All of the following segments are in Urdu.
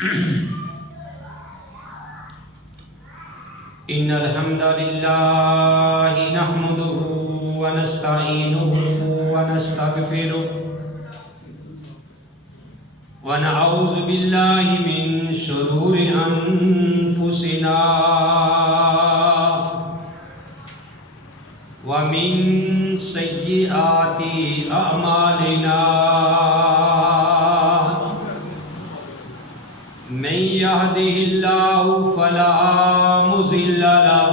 إن الحمد لله نحمده ونستعينه ونستغفره ونعوذ بالله من شرور أنفسنا ومن سيئات أعمالنا من يهده الله فلا مضل له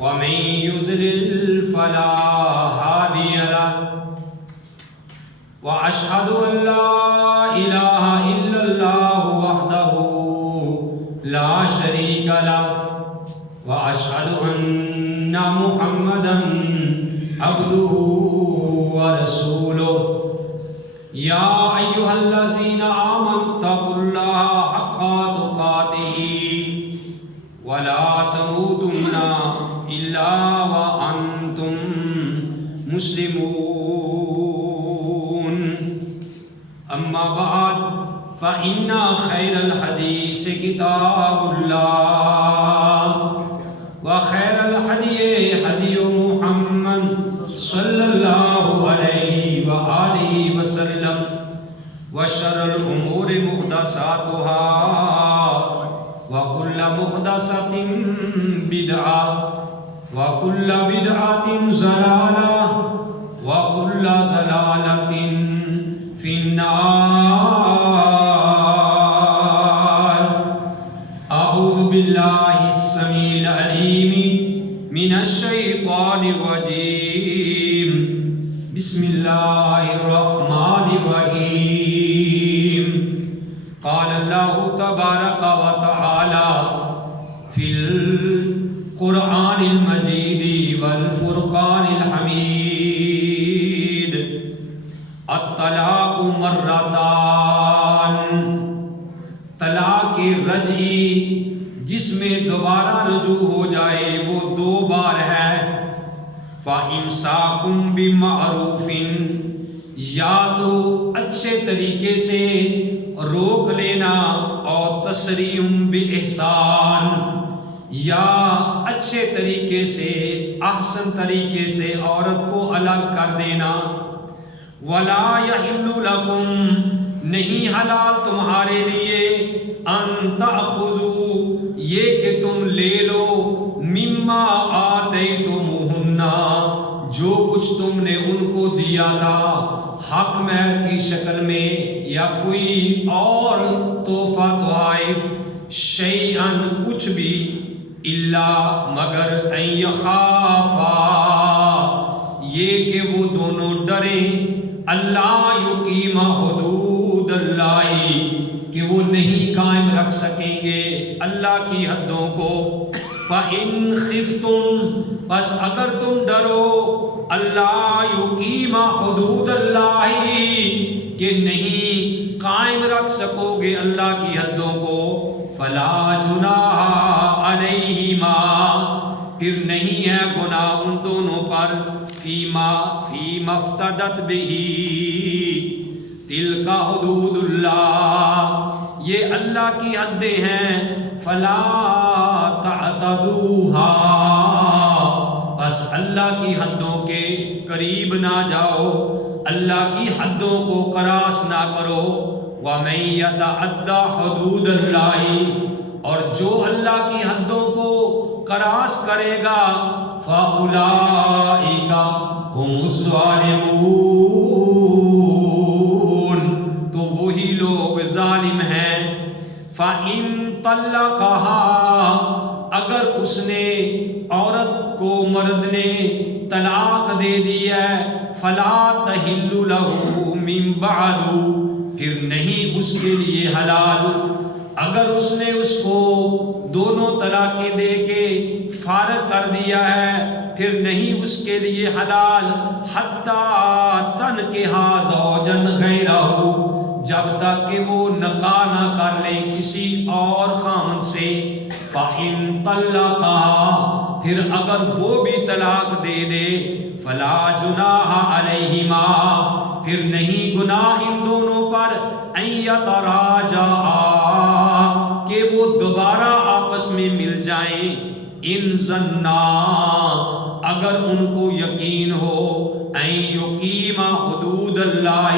ومن يضلل فلا هادي له وأشهد أن لا إله إلا الله وحده لا شريك له وأشهد أن محمدا عبده ورسوله يا أيها الذين آمنوا اتقوا الله حق تقاته ولا تموتن إلا وأنتم مسلمون أما بعد فإن خير الحديث كتاب الله وخير الهدي هدي محمد صلى الله عليه وآله وسلم وشر الأمور محدثاتها وكل محدثة بدعة وكل بدعة ضلالة وكل ضلالة في النار. أعوذ بالله السميع العليم من الشيطان الرجيم. بسم الله الرحمن الرحيم. قال الله تبارك وتعالى في القرآن المجيد والفرقان الحميد: الطلاق مرتان. طلاق رجعی جس میں دوبارہ رجوع ہو جائے وہ 2 بار ہے. فَإِمْسَاكٌ بِمَعْرُوفٍ، یا تو اچھے طریقے سے روک لینا، اور تسریح بِإِحْسَان، یا اچھے طریقے سے احسن طریقے سے عورت کو الگ کر دینا. وَلَا يَحِلُّ لَكُمْ، نہیں حلال تمہارے لیے، ان تأخذوا، یہ کہ تم لے لو، مما آتیتموہن، جو کچھ تم نے ان کو دیا تھا حق مہر کی شکل میں یا کوئی اور تحفہ تحائف، شیئا کچھ بھی، الا مگر ان یخافا، یہ کہ وہ دونوں ڈریں، اللہ یقیم حدود اللہ، کہ وہ نہیں قائم رکھ سکیں گے اللہ کی حدوں کو. فَإِنْ خِفْتُمْ، بس اگر تم ڈرو، اللہ یقیم حدود اللہ، کہ نہیں قائم رکھ سکو گے اللہ کی حدوں کو، فَلَا جُنَاحَ عَلَيْهِمَا، پھر نہیں ہے گناہ ان دونوں پر، فِيمَا افْتَدَتْ بِهِ تِلْكَ حدود اللہ، یہ اللہ کی حدیں ہیں، فَلَا تَعْتَدُوهَا، بس اللہ کی حدوں کے قریب نہ جاؤ، اللہ کی حدوں کو کراس نہ کرو. وَمَن يَتَعَدَّ حُدُودَ اللَّهِ، اور جو اللہ کی حدوں کو کراس کرے گا، فَأُولَئِكَ هُمُ الظَّالِمُونَ، تو وہی لوگ ظالم ہیں. فَإِن طَلَّقَهَا، اگر اس نے عورت کو مرد نے طلاق دے دی ہے، فَلَا تَحِلُّ لَهُ مِن بَعْدُ، پھر نہیں اس کے لیے حلال. اگر اس نے اس کو دونوں طلاقیں دے کے فارغ کر دیا ہے، پھر نہیں اس کے لیے حلال، حَتَّى تَنْكِحَ زَوْجًا غَيْرَهُ، جب تک کہ وہ نکاح نہ کر لیں کسی اور خاوند سے. فَإِن طَلَّقَهَا، پھر اگر وہ بھی طلاق دے دے، فَلَا جُنَاحَ عَلَيْهِمَا، پھر نہیں گناہ ان دونوں پر ان یتراجعا کہ وہ دوبارہ آپس میں مل جائیں، ان ظنا اگر ان کو یقین ہو، ان یقیم حدود اللہ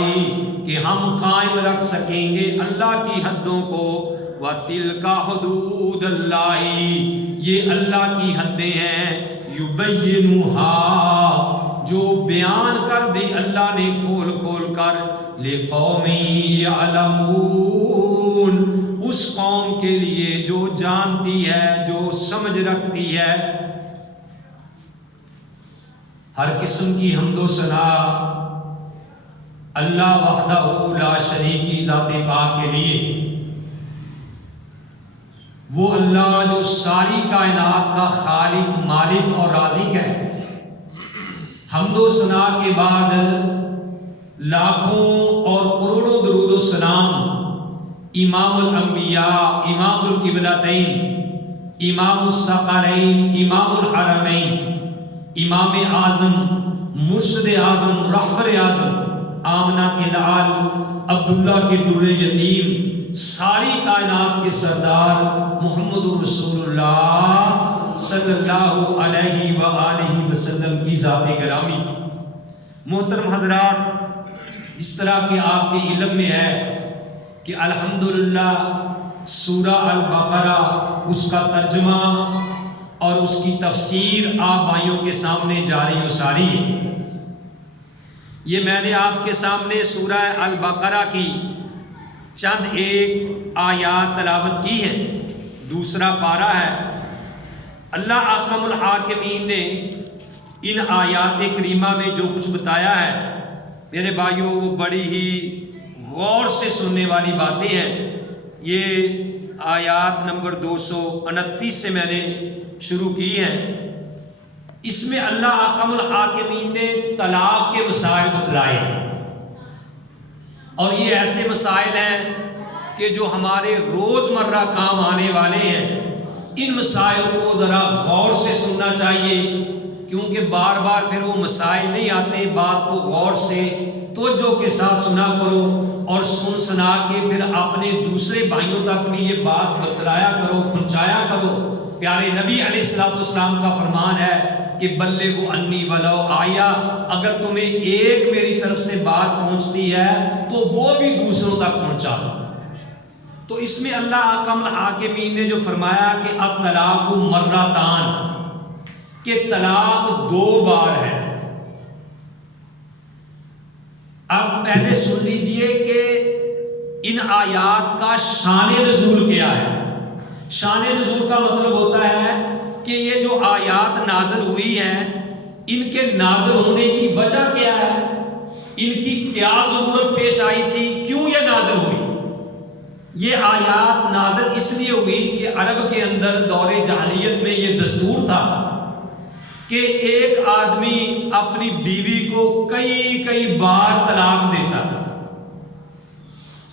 کہ ہم قائم رکھ سکیں گے اللہ کی حدوں کو، وَتِلْكَ حُدُودُ اللَّهِ یہ اللہ کی حدیں ہیں، يُبَيِّنُهَا جو بیان کر دی اللہ نے کھول کھول کر، لِقَوْمٍ يَعْلَمُونَ اس قوم کے لیے جو جانتی ہے، جو سمجھ رکھتی ہے۔ ہر قسم کی حمد و ثنا اللہ وحدہ لا شریک کی ذات پاک کے لیے، وہ اللہ جو ساری کائنات کا خالق، مالک اور رازق ہے۔ حمد و ثنا کے بعد لاکھوں اور کروڑوں درود و سلام امام الانبیاء، امام القبلتین، امام الثقلین، امام الحرمین، امام اعظم، مرشد اعظم، رہبر اعظم، آمنہ کے لعل، عبداللہ کے در یتیم، ساری کائنات کے سردار محمد رسول اللہ صلی اللہ علیہ وآلہ وسلم کی ذات گرامی۔ محترم حضرات، اس طرح کہ آپ کے علم میں ہے کہ الحمدللہ سورہ البقرہ، اس کا ترجمہ اور اس کی تفسیر آپ بھائیوں کے سامنے جاری و ساری ہے۔ یہ میں نے آپ کے سامنے سورہ البقرہ کی چند ایک آیات تلاوت کی ہیں، دوسرا پارہ ہے۔ اللہ احکم الحاکمین نے ان آیات کریمہ میں جو کچھ بتایا ہے میرے بھائیوں، وہ بڑی ہی غور سے سننے والی باتیں ہیں۔ یہ آیات نمبر 229 سے میں نے شروع کی ہیں۔ اس میں اللہ احکم الحاکمین نے طلاق کے مسائل بتلائے ہیں، اور یہ ایسے مسائل ہیں کہ جو ہمارے روزمرہ کام آنے والے ہیں۔ ان مسائل کو ذرا غور سے سننا چاہیے، کیونکہ بار بار پھر وہ مسائل نہیں آتے۔ بات کو غور سے توجہ کے ساتھ سنا کرو، اور سن سنا کے پھر اپنے دوسرے بھائیوں تک بھی یہ بات بتلایا کرو، پہنچایا کرو۔ پیارے نبی علیہ السلام کا فرمان ہے کہ بلغوا انی ولو آیا، اگر تمہیں ایک میری طرف سے بات پہنچتی ہے تو وہ بھی دوسروں تک پہنچا دو۔ تو اس میں اللہ احکم الحاکمین نے جو فرمایا کہ اب طلاق مرتان، کہ طلاق 2 بار ہے۔ اب پہلے سن لیجئے کہ ان آیات کا شان نزول کیا ہے۔ شان نزول کا مطلب ہوتا ہے کہ یہ جو آیات نازل ہوئی ہیں، ان کے نازل ہونے کی وجہ کیا ہے، ان کی کیا ضرورت پیش آئی تھی، کیوں یہ نازل ہوئی۔ یہ آیات نازل اس لیے ہوئی کہ عرب کے اندر دور جاہلیت میں یہ دستور تھا کہ ایک آدمی اپنی بیوی کو کئی بار طلاق دیتا،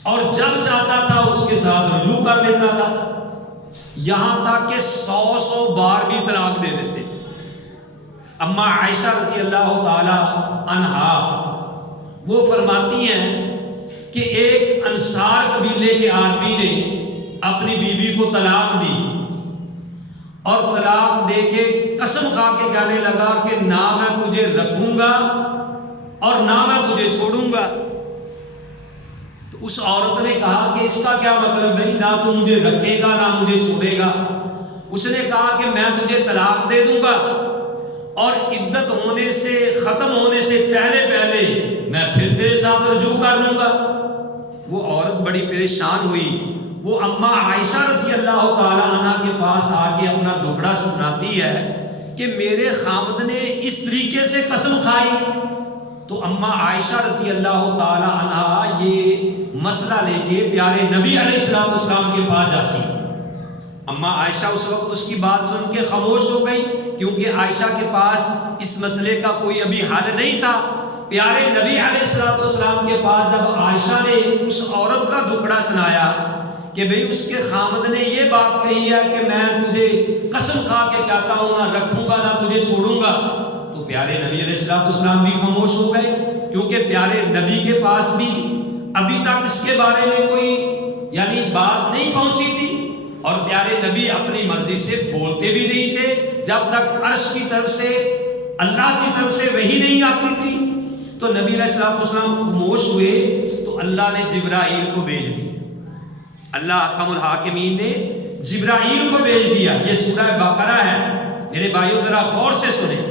اور جب چاہتا تھا اس کے ساتھ رجوع کر لیتا تھا، یہاں تک کہ 100 بار بھی طلاق دے دیتے تھے۔ اما عائشہ رضی اللہ تعالی عنہا وہ فرماتی ہیں کہ ایک انصار قبیلے کے آدمی نے اپنی بیوی کو طلاق دی، اور طلاق دے کے قسم کھا کے کہنے لگا کہ نہ میں تجھے رکھوں گا اور نہ میں تجھے چھوڑوں گا۔ تو اس عورت نے کہا کہ اس کا کیا مطلب ہے، نہ تو مجھے رکھے گا نہ مجھے چھوڑے گا۔ اس نے کہا کہ میں تجھے طلاق دے دوں گا، اور عدت ہونے سے، ختم ہونے سے پہلے میں پھر تیرے ساتھ رجوع کر لوں گا۔ وہ عورت بڑی پریشان ہوئی، وہ اما عائشہ رضی اللہ تعالی عنہ کے پاس آ کے اپنا دکھڑا سناتی ہے کہ میرے خامد نے اس طریقے سے قسم کھائی۔ تو اما عائشہ رضی اللہ تعالی عنہ یہ مسئلہ لے کے پیارے نبی علیہ السلام کے پاس جاتی ہے۔ اما عائشہ اس وقت اس کی بات سن کے خاموش ہو گئی، کیونکہ عائشہ کے پاس اس مسئلے کا کوئی ابھی حل نہیں تھا۔ پیارے نبی علیہ السلام کے پاس جب عائشہ نے اس عورت کا دکھڑا سنایا کہ بھئی اس کے خامد نے یہ بات کہی ہے کہ میں تجھے قسم کھا کے کہتا ہوں نہ رکھوں گا نہ تجھے چھوڑوں گا، تو پیارے نبی علیہ السلام بھی خاموش ہو گئے، کیونکہ پیارے نبی کے پاس بھی ابھی تک اس کے بارے میں کوئی یعنی بات نہیں پہنچی تھی، اور پیارے نبی اپنی مرضی سے بولتے بھی نہیں تھے جب تک عرش کی طرف سے اللہ کی طرف سے وحی نہیں آتی تھی۔ تو نبی علیہ السلام خاموش ہوئے تو اللہ نے جبرائیل کو بھیج دیا، اللہ احکم الحاکمین نے جبرائیل کو بھیج دیا۔ یہ سورہ بقرہ ہے، میرے بھائیو ذرا غور سے سنیں۔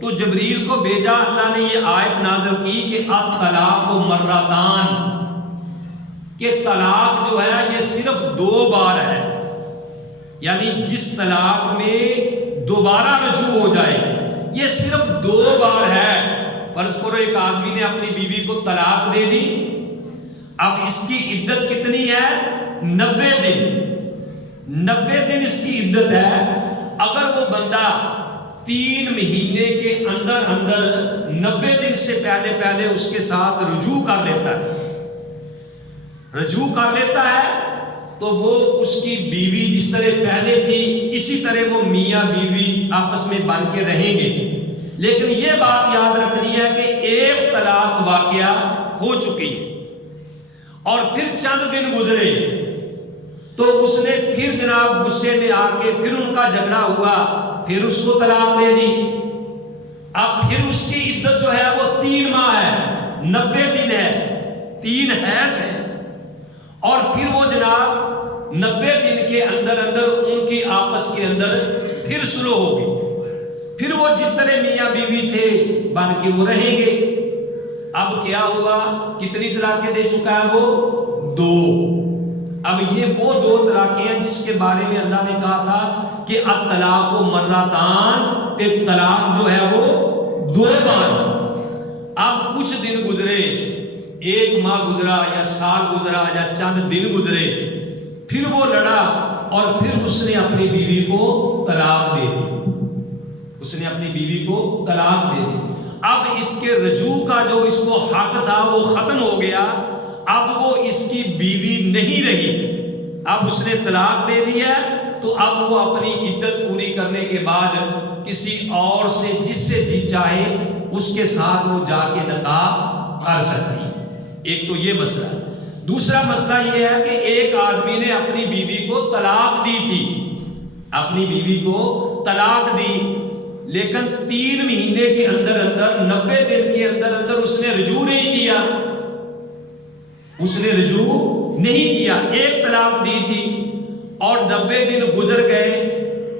تو جبریل کو بھیجا، اللہ نے یہ آیت نازل کی کہ الطلاق مرتان، کہ طلاق جو ہے یہ صرف 2 بار ہے، یعنی جس طلاق میں دوبارہ رجوع ہو جائے یہ صرف 2 بار ہے۔ فرض کرو ایک آدمی نے اپنی بیوی کو طلاق دے دی، اب اس کی عدت کتنی ہے؟ 90 دن، 90 دن اس کی عدت ہے۔ اگر وہ بندہ 3 مہینے کے اندر 90 دن سے پہلے اس کے ساتھ رجوع کر لیتا ہے تو وہ اس کی بیوی جس طرح پہلے تھی اسی طرح وہ میاں بیوی آپس میں بن کے رہیں گے۔ لیکن یہ بات یاد رکھنی ہے کہ ایک طلاق واقعہ ہو چکی ہے اور پھر چند دن گزرے تو اس نے پھر جناب غصے میں آ کے پھر ان کا جھگڑا ہوا، پھر اس کو طلاق دے دی۔ اب پھر اس کی عدت جو ہے وہ 3 ماہ ہے، 90 دن ہے، 3 حیض ہے، اور پھر وہ جناب 90 دن کے اندر ان کی آپس کے اندر پھر صلح ہوگی، پھر وہ جس طرح میاں بیوی تھے بن کے وہ رہیں گے۔ اب کیا ہوا؟ کتنی طلاقیں دے چکا ہے وہ؟ 2۔ اب یہ وہ 2 طلاقیں ہیں جس کے بارے میں اللہ نے کہا تھا کہ الطلاق مرتان، کہ طلاق جو ہے وہ 2 بار۔ اب کچھ دن گزرے، 1 ماہ گزرا یا سال گزرا یا چند دن گزرے، پھر وہ لڑا اور پھر اس نے اپنی بیوی کو طلاق دے دی، اب اس کے رجوع کا جو اس کو حق تھا وہ ختم ہو گیا، اب وہ اس کی بیوی نہیں رہی، اب اس نے طلاق دے دی ہے تو اب وہ اپنی عدت پوری کرنے کے بعد کسی اور سے جس سے جی چاہے اس کے ساتھ وہ جا کے نکاح کر سکتی ہے۔ ایک تو یہ مسئلہ ہے۔ دوسرا مسئلہ یہ ہے کہ ایک آدمی نے اپنی بیوی کو طلاق دی تھی، اپنی بیوی کو طلاق دی، لیکن 3 مہینے کے اندر 90 دن کے اندر اس نے رجوع نہیں کیا، ایک طلاق دی تھی اور 90 دن گزر گئے،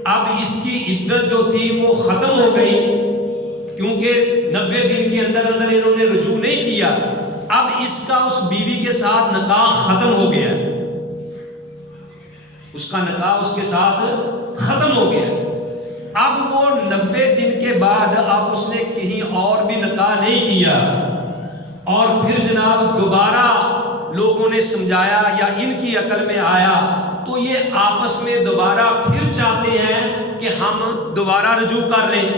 اب اس کی عدت جو تھی وہ ختم ہو گئی، کیونکہ 90 دن کے اندر انہوں نے رجوع نہیں کیا، اب اس کا اس بیوی کے ساتھ نکاح ختم ہو گیا، اس کا نکاح اس کے ساتھ ختم ہو گیا۔ اب وہ 90 دن کے بعد اب اس نے کہیں اور بھی نکاح نہیں کیا، اور پھر جناب دوبارہ لوگوں نے سمجھایا یا ان کی عقل میں آیا تو یہ آپس میں دوبارہ پھر چاہتے ہیں کہ ہم دوبارہ رجوع کر لیں۔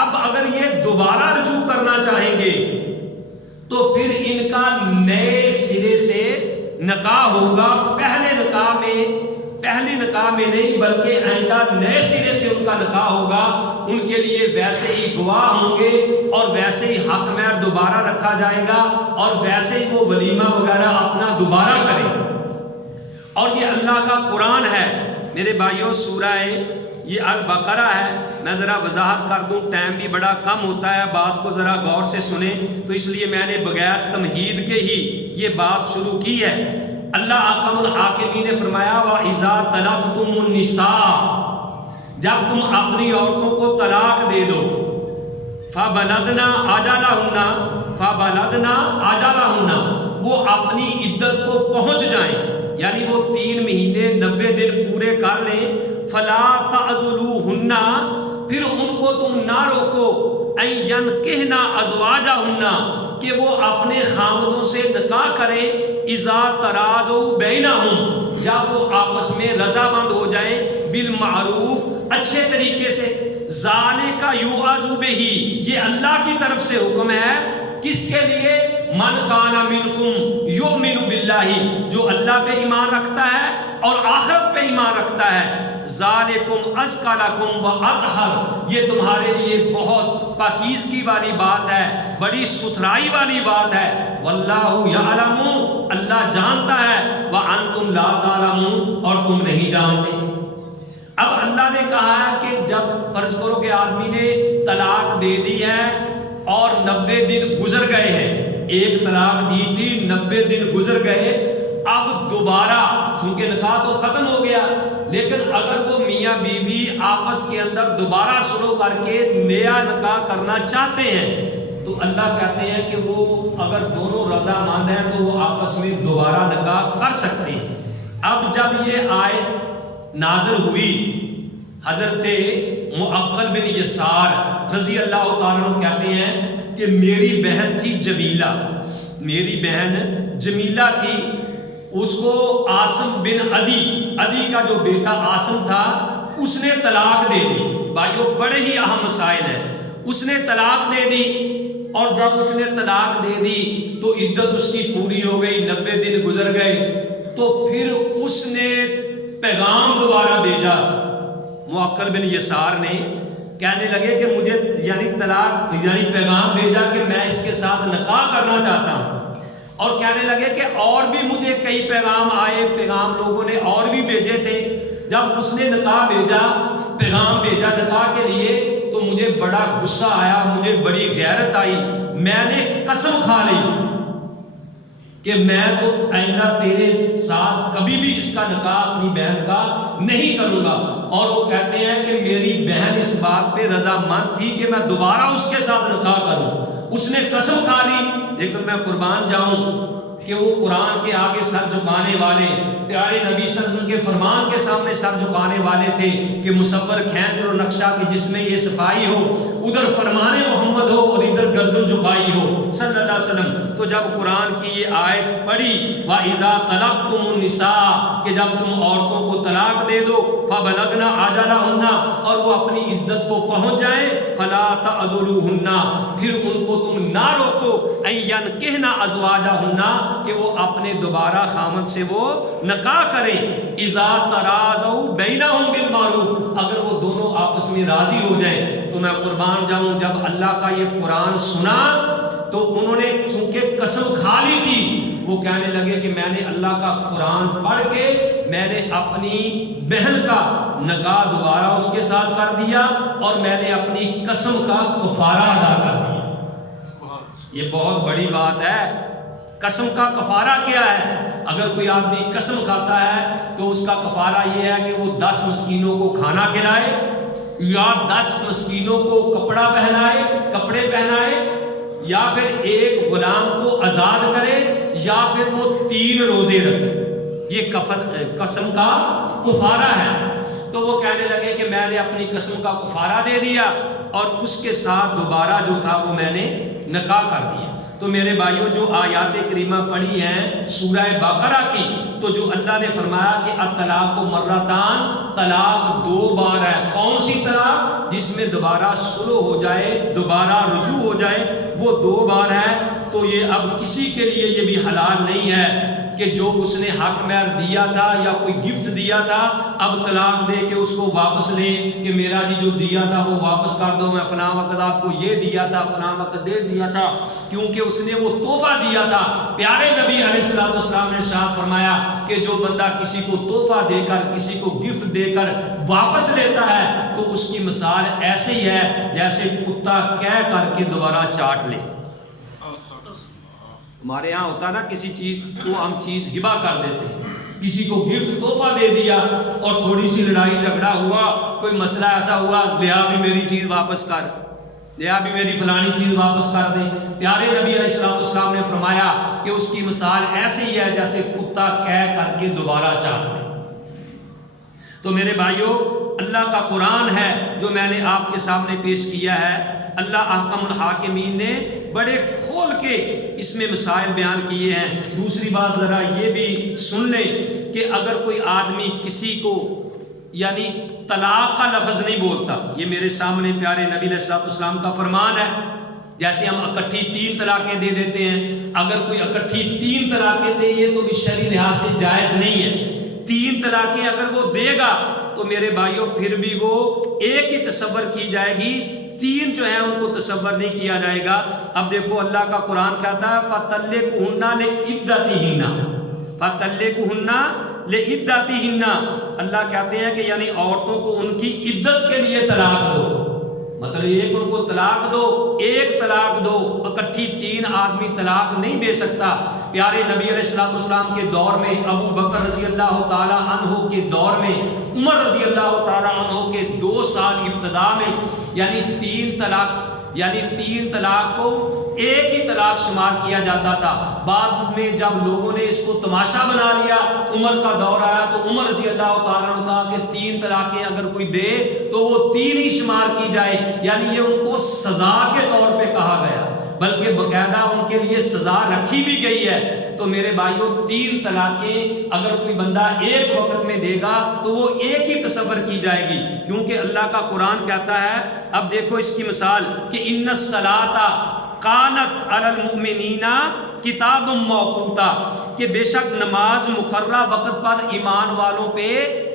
اب اگر یہ دوبارہ رجوع کرنا چاہیں گے تو پھر ان کا نئے سرے سے نکاح ہوگا، پہلے نکاح میں نہیں بلکہ آئندہ نئے سرے سے ان کا نکاح ہوگا، ان کے لیے ویسے ہی گواہ ہوں گے اور ویسے ہی حق مہر دوبارہ رکھا جائے گا اور ویسے ہی وہ ولیمہ وغیرہ اپنا دوبارہ کریں گے۔ اور یہ اللہ کا قرآن ہے میرے بھائیوں، سورہ یہ البقرہ ہے۔ میں ذرا وضاحت کر دوں، ٹائم بھی بڑا کم ہوتا ہے، بات کو ذرا غور سے سنیں، تو اس لیے میں نے بغیر تمہید کے ہی یہ بات شروع کی ہے۔ اللہ احکم الحاکمین نے فرمایا وَإِذَا طَلَقْتُمُ النِّسَاءَ، جب تم اپنی عورتوں کو طلاق دے دو، فَبَلَغْنَا أَجَلَهُنَّ، وہ اپنی عدت کو پہنچ جائیں، یعنی وہ 3 مہینے 90 دن پورے کر لیں، فَلَا تَعْضُلُوهُنَّ، پھر ان کو تم نہ روکو، أَن يَنكِحْنَ أَزْوَاجَهُنَّ، کہ وہ اپنے خامدوں سے نکاح کریں، اذا تراضوا بینہم، جب وہ آپس میں رضامند ہو جائیں، بالمعروف، اچھے طریقے سے، ذالک یوعظ بہ، یہ اللہ کی طرف سے حکم ہے، کس کے لیے؟ من کان منکم یؤمن باللہ، جو اللہ پہ ایمان رکھتا ہے، اور آخرت پہ ایمان رکھتا ہے، ذالکم ازکی لکم واطہر، یہ تمہارے لیے بہت پاکیزگی والی بات ہے، بڑی ستھرائی والی بات ہے، واللہ یعلم، اللہ جانتا ہے، وانتم لا تعلمون، اور تم نہیں جانتے۔ اب اللہ نے کہا ہے کہ جب فرض کرو کہ آدمی نے طلاق دے دی ہے اور 90 دن گزر گئے ہیں، ایک طلاق دی تھی، 90 دن گزر گئے، اب دوبارہ چونکہ نکاح تو ختم ہو گیا، لیکن اگر وہ میاں بیوی آپس کے اندر دوبارہ شروع کر کے نیا نکاح کرنا چاہتے ہیں تو اللہ کہتے ہیں کہ وہ اگر دونوں رضامند ہیں تو وہ آپس میں دوبارہ نکاح کر سکتے ہیں۔ اب جب یہ آیت نازل ہوئی، حضرت معقل بن یسار رضی اللہ تعالیٰ عنہ کہتے ہیں کہ میری بہن تھی جمیلہ، میری بہن جمیلہ تھی، اس کو عاصم بن عدی کا جو بیٹا عاصم تھا اس نے طلاق دے دی۔ بھائیو بڑے ہی اہم مسائل ہیں، اس نے طلاق دے دی، اور جب اس نے طلاق دے دی تو عدت اس کی پوری ہو گئی، 90 دن گزر گئے، تو پھر اس نے پیغام دوبارہ بھیجا، معقل بن یسار نے کہنے لگے کہ مجھے طلاق پیغام بھیجا کہ میں اس کے ساتھ نکاح کرنا چاہتا ہوں، اور کہنے لگے کہ اور بھی مجھے کئی پیغام آئے، پیغام لوگوں نے اور بھی بھیجے تھے۔ جب اس نے نکاح بھیجا، پیغام بھیجا نکاح کے لیے، تو مجھے بڑا غصہ آیا، مجھے بڑی غیرت آئی، میں نے قسم کھا لی کہ میں تو آئندہ تیرے ساتھ کبھی بھی اس کا نکاح اپنی بہن کا نہیں کروں گا۔ اور وہ کہتے ہیں کہ میری بہن اس بات پہ رضامند تھی کہ میں دوبارہ اس کے ساتھ نکاح کروں، اس نے قسم کھا لی، لیکن میں قربان جاؤں کہ وہ قرآن کے آگے سر جھکانے والے، پیارے نبی صلی اللہ علیہ وسلم کے فرمان کے سامنے سر جھکانے والے تھے کہ مصور کھینچ لو نقشہ کہ جس میں یہ صفائی ہو، ادھر فرمان محمد ہو اور ادھر گردن جھکائی ہو صلی اللہ علیہ وسلم۔ تو جب قرآن کی یہ آیت پڑھی، وَإِذَا طَلَقْتُمُ النِّسَاءَ، کہ جب تم عورتوں کو طلاق دے دو، فَبَلَغْنَ أَجَلَهُنَّ، اور وہ اپنی عدت کو پہنچ جائیں، فَلَا تَعْضُلُوهُنَّ، پھر ان کو تم نہ روکو، أَن يَنكِحْنَ أَزْوَاجَهُنَّ، کہ وہ اپنے دوبارہ خامد سے وہ نکاح کریں، اذا تراضوا بینہم بالمعروف، اگر وہ دونوں آپس میں راضی ہو جائیں۔ تو میں قربان جاؤں، جب اللہ کا یہ قرآن سنا تو انہوں نے چونکہ قسم کھا لی تھی، وہ کہنے لگے کہ میں نے اللہ کا قرآن پڑھ کے میں نے اپنی بہن کا نکاح دوبارہ اس کے ساتھ کر دیا، اور میں نے اپنی قسم کا کفارہ ادا کر دیا۔ یہ بہت بڑی بات ہے، قسم کا کفارہ کیا ہے؟ اگر کوئی آدمی قسم کھاتا ہے تو اس کا کفارہ یہ ہے کہ وہ 10 مسکینوں کو کھانا کھلائے، یا 10 مسکینوں کو کپڑے پہنائے، یا پھر ایک غلام کو آزاد کرے، یا پھر وہ 3 روزے رکھے۔ یہ قسم کا کفارہ ہے۔ تو وہ کہنے لگے کہ میں نے اپنی قسم کا کفارہ دے دیا، اور اس کے ساتھ دوبارہ جو تھا وہ میں نے نکاح کر دیا۔ تو میرے بھائیوں، جو آیات کریمہ پڑھی ہیں سورہ بقرہ کی، تو جو اللہ نے فرمایا کہ الطلاق مرتان، طلاق 2 بار ہے۔ کون سی طلاق؟ جس میں دوبارہ شروع ہو جائے، دوبارہ رجوع ہو جائے، وہ 2 بار ہے۔ تو یہ اب کسی کے لیے یہ بھی حلال نہیں ہے کہ جو اس نے حق مہر دیا تھا یا کوئی گفٹ دیا تھا، اب طلاق دے کے اس کو واپس لے کہ میرا جی جو دیا تھا وہ واپس کر دو، میں فلاں وقت آپ کو یہ دیا تھا، فلاں وقت دے دیا تھا، کیونکہ اس نے وہ تحفہ دیا تھا۔ پیارے نبی علیہ السلام نے ارشاد فرمایا کہ جو بندہ کسی کو تحفہ دے کر، کسی کو گفٹ دے کر واپس لیتا ہے تو اس کی مثال ایسے ہی ہے جیسے کتا کہہ کر کے دوبارہ چاٹ لے۔ ہمارے ہاں ہوتا نا، کسی چیز کو ہم چیز ہبا کر دیتے ہیں، کسی کو گفٹ تحفہ دے دیا اور تھوڑی سی لڑائی جھگڑا ہوا، کوئی مسئلہ ایسا ہوا، لیا بھی میری چیز واپس کر، لیا بھی میری فلانی چیز واپس کر دے۔ پیارے نبی علیہ السلام نے فرمایا کہ اس کی مثال ایسے ہی ہے جیسے کتا کہہ کر کے دوبارہ چاٹ لے۔ تو میرے بھائیوں، اللہ کا قرآن ہے جو میں نے آپ کے سامنے پیش کیا ہے۔ اللہ احکم الحاکمین نے بڑے کھول کے اس میں مسائل بیان کیے ہیں۔ دوسری بات ذرا یہ بھی سن لیں کہ اگر کوئی آدمی کسی کو یعنی طلاق کا لفظ نہیں بولتا، یہ میرے سامنے پیارے نبی علیہ السلام کا فرمان ہے، جیسے ہم اکٹھی 3 طلاقیں دے دیتے ہیں، اگر کوئی اکٹھی 3 طلاقیں دے یہ تو بھی شرعی لحاظ سے جائز نہیں ہے۔ 3 طلاقیں اگر وہ دے گا تو میرے بھائیوں پھر بھی وہ ایک ہی تصور کی جائے گی، 3 جو ہیں ان کو تصور نہیں کیا جائے گا۔ اب دیکھو اللہ کا قرآن کہتا ہے فَطَلِّقُهُنَّ لِعِدَّتِهِنَّ، فَطَلِّقُهُنَّ لِعِدَّتِهِنَّ، اللہ کہتے ہیں کہ یعنی عورتوں کو ان کی عدت کے لیے طلاق دو، مطلب ایک ان کو طلاق دو، ایک طلاق دو، اکٹھی 3 آدمی طلاق نہیں دے سکتا۔ پیارے نبی علیہ السلام کے دور میں، ابو بکر رضی اللہ تعالی عنہ کے دور میں، عمر رضی اللہ تعالی عنہ کے 2 سال ابتدا میں یعنی 3 طلاق کو ایک ہی طلاق شمار کیا جاتا تھا۔ بعد میں جب لوگوں نے اس کو تماشا بنا لیا، عمر کا دور آیا تو عمر رضی اللہ تعالیٰ عنہ کہا کہ 3 طلاقیں اگر کوئی دے تو وہ 3 ہی شمار کی جائے، یعنی یہ ان کو سزا کے طور پہ کہا گیا، بلکہ باقاعدہ ان کے لیے سزا رکھی بھی گئی ہے۔ تو میرے بھائیوں 3 طلاقیں اگر کوئی بندہ ایک وقت میں دے گا تو وہ ایک ہی تصور کی جائے گی، کیونکہ اللہ کا قرآن کہتا ہے، اب دیکھو اس کی مثال کہ ان الصلاۃ کانت علی المؤمنین کتاب موقوتا، کہ بے شک نماز مقررہ وقت پر ایمان والوں پہ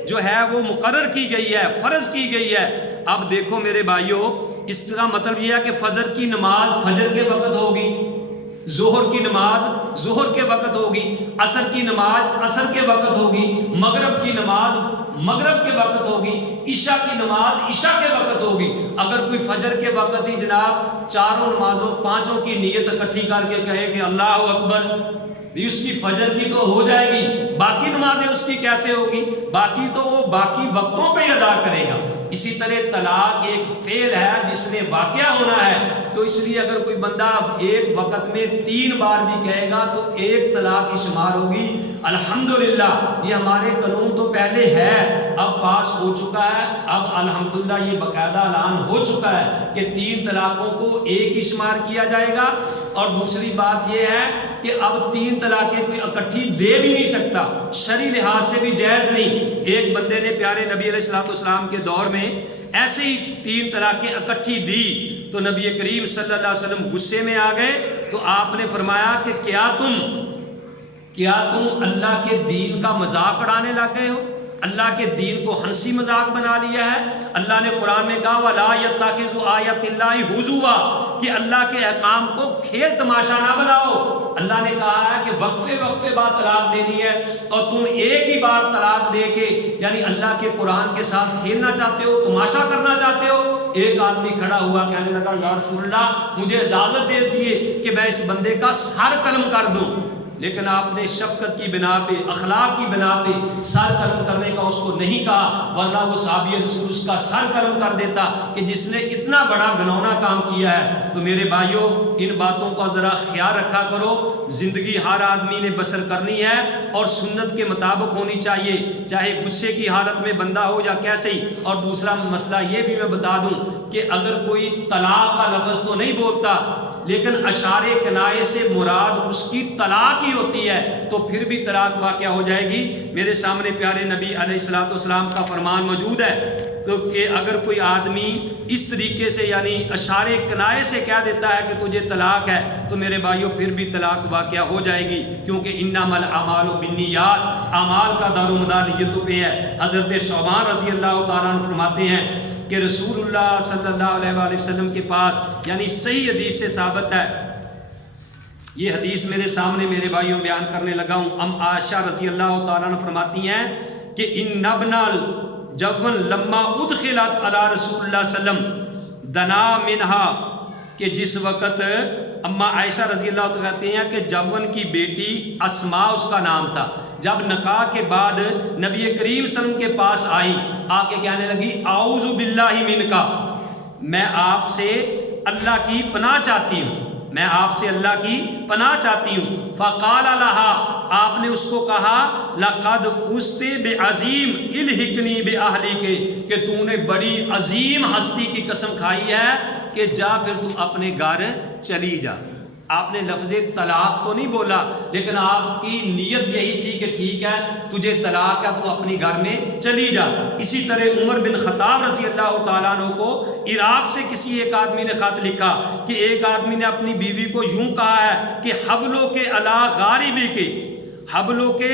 جو ہے وہ مقرر کی گئی ہے، فرض کی گئی ہے۔ اب دیکھو میرے بھائیوں، اس کا مطلب یہ ہے کہ فجر کی نماز فجر کے وقت ہوگی، ظہر کی نماز ظہر کے وقت ہوگی، عصر کی نماز عصر کے وقت ہوگی، مغرب کی نماز مغرب کے وقت ہوگی، عشاء کی نماز عشاء کے وقت ہوگی۔ اگر کوئی فجر کے وقت ہی جناب 4 نمازوں 5 کی نیت اکٹھی کر کے کہے کہ اللہ اکبر، اس کی فجر کی تو ہو جائے گی، باقی نمازیں اس کی کیسے ہوگی؟ باقی تو وہ باقی وقتوں پہ ادا کرے گا۔ اسی طرح طلاق ایک فعل ہے جس نے واقعہ ہونا ہے، تو اس لیے اگر کوئی بندہ ایک وقت میں 3 بار بھی کہے گا تو ایک طلاق ہی شمار ہوگی۔ الحمدللہ یہ ہمارے قانون تو پہلے ہے، اب پاس ہو چکا ہے، اب الحمدللہ یہ باقاعدہ اعلان ہو چکا ہے کہ 3 طلاقوں کو ایک ہی شمار کیا جائے گا۔ اور دوسری بات یہ ہے کہ اب 3 طلاقیں کوئی اکٹھی دے بھی نہیں سکتا، شرعی لحاظ سے بھی جائز نہیں۔ ایک بندے نے پیارے نبی علیہ السلام کے دور میں ایسے ہی 3 طلاقیں اکٹھی دی تو نبی کریم صلی اللہ علیہ وسلم غصے میں آ گئے، تو آپ نے فرمایا کہ کیا تم اللہ کے دین کا مذاق اڑانے لگ گئے ہو؟ اللہ کے دین کو ہنسی مذاق بنا لیا ہے۔ اللہ نے قرآن میں کہا وَلَا يَتَّخِذُوا آیَاتِ اللَّهِ هُزُوًا، کہ اللہ کے احکام کو کھیل تماشا نہ بناؤ۔ اللہ نے کہا ہے کہ وقفے بعد طلاق دینی ہے، اور تم ایک ہی بار طلاق دے کے یعنی اللہ کے قرآن کے ساتھ کھیلنا چاہتے ہو، تماشا کرنا چاہتے ہو۔ ایک آدمی کھڑا ہوا کہنے لگا یا رسول اللہ مجھے اجازت دے دیجیے کہ میں اس بندے کا سر قلم کر دوں، لیکن آپ نے شفقت کی بنا پہ، اخلاق کی بنا پہ سر قلم کرنے کا اس کو نہیں کہا، ورنہ وہ صحابی رسول اس کا سر قلم کر دیتا کہ جس نے اتنا بڑا گنونا کام کیا ہے۔ تو میرے بھائیوں ان باتوں کا ذرا خیال رکھا کرو، زندگی ہر آدمی نے بسر کرنی ہے اور سنت کے مطابق ہونی چاہیے، چاہے غصے کی حالت میں بندہ ہو یا کیسے ہی۔ اور دوسرا مسئلہ یہ بھی میں بتا دوں کہ اگر کوئی طلاق کا لفظ تو نہیں بولتا لیکن اشارے کنائے سے مراد اس کی طلاق ہی ہوتی ہے تو پھر بھی طلاق واقع ہو جائے گی۔ میرے سامنے پیارے نبی علیہ السلام کا فرمان موجود ہے کہ اگر کوئی آدمی اس طریقے سے یعنی اشارے کنائے سے کہہ دیتا ہے کہ تجھے طلاق ہے تو میرے بھائیوں پھر بھی طلاق واقع ہو جائے گی، کیونکہ انما الاعمال بالنیات، اعمال کا دار و مدار نیتوں پہ ہے۔ حضرت ثوبان رضی اللہ تعالیٰ عنہ فرماتے ہیں کہ رسول اللہ صلی اللہ علیہ وآلہ وسلم کے پاس یعنی صحیح حدیث سے ثابت ہے، یہ حدیث میرے سامنے میرے بھائیوں بیان کرنے لگا ہوں۔ ام عائشہ رضی اللہ تعالیٰ عنہ فرماتی ہیں کہ ان ابن الجون لما ادخلت علی رسول اللہ صلی اللہ علیہ وسلم دنا منہا، کہ جس وقت اما عائشہ رضی اللہ تعالیٰ کہتے ہیں کہ جون کی بیٹی اسماء اس کا نام تھا، جب نکاح کے بعد نبی کریم صلی اللہ علیہ وسلم کے پاس آئی، آ کے کہنے لگی اعوذ باللہ منکا، میں آپ سے اللہ کی پناہ چاہتی ہوں، میں آپ سے اللہ کی پناہ چاہتی ہوں۔ فقال لها، آپ نے اس کو کہا لقد عزت بعظیم الحقنی باہلک، کہ تو نے بڑی عظیم ہستی کی قسم کھائی ہے کہ جا پھر تو اپنے گھر چلی جا۔ آپ نے لفظ طلاق تو نہیں بولا لیکن آپ کی نیت یہی تھی کہ ٹھیک ہے تجھے طلاق ہے تو اپنی گھر میں چلی جا۔ اسی طرح عمر بن خطاب رضی اللہ تعالیٰ عنہ کو عراق سے کسی ایک آدمی نے خط لکھا کہ ایک آدمی نے اپنی بیوی کو یوں کہا ہے کہ حبلوں کے علا غاربی کے، حبلوں کے